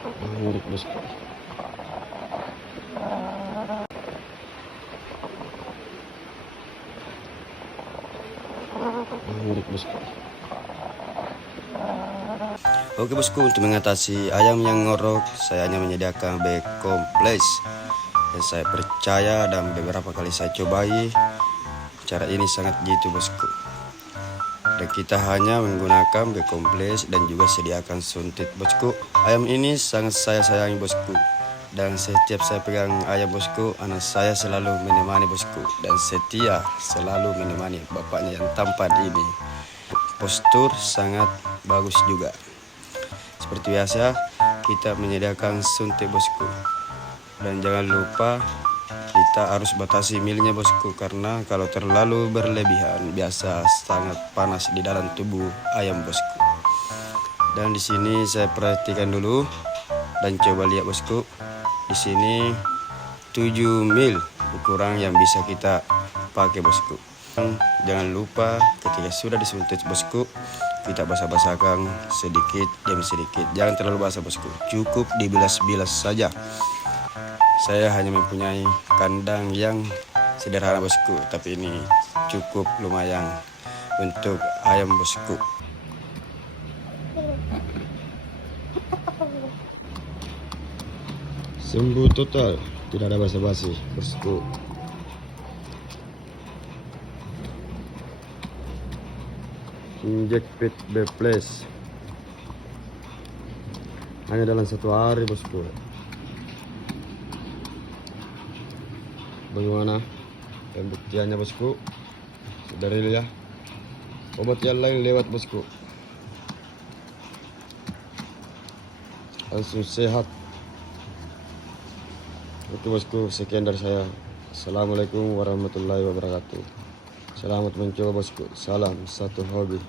Nguruk bosku. Nguruk bosku. Oke bosku, untuk mengatasi ayam yang ngorok, saya hanya menyediakan bag kompleks. Dan saya percaya dan beberapa kali saya cobai, cara ini sangat jitu bosku. Dan kita hanya menggunakan bag kompleks dan juga sediakan suntik bosku. Ayam ini sangat saya sayangi bosku. Dan setiap saya pegang ayam bosku, anak saya selalu menemani bosku. Dan setia selalu menemani bapaknya yang tampan ini. Postur sangat bagus juga. Seperti biasa, kita menyediakan suntik bosku. Dan jangan lupa kita harus batasi milnya bosku, karena kalau terlalu berlebihan biasa sangat panas di dalam tubuh ayam bosku. Dan di sini saya perhatikan dulu dan coba lihat bosku. Di sini 7 mil ukuran yang bisa kita pakai bosku. Jangan lupa ketika sudah disuntik bosku, kita basah-basahkan sedikit demi sedikit. Jangan terlalu basah bosku, cukup dibilas-bilas saja. Saya hanya mempunyai kandang yang sederhana bosku, tapi ini cukup lumayan untuk ayam bosku. Sembuh total, tidak ada basa-basi bosku. Injek pit beples hanya dalam 1 hari bosku. Bagaimana pembuktiannya bosku? Sudah real ya. Obat yang lain lewat bosku, langsung sehat. Oke bosku, sekian dari saya. Assalamualaikum warahmatullahi wabarakatuh. Selamat mencoba bosku. Salam satu hobi.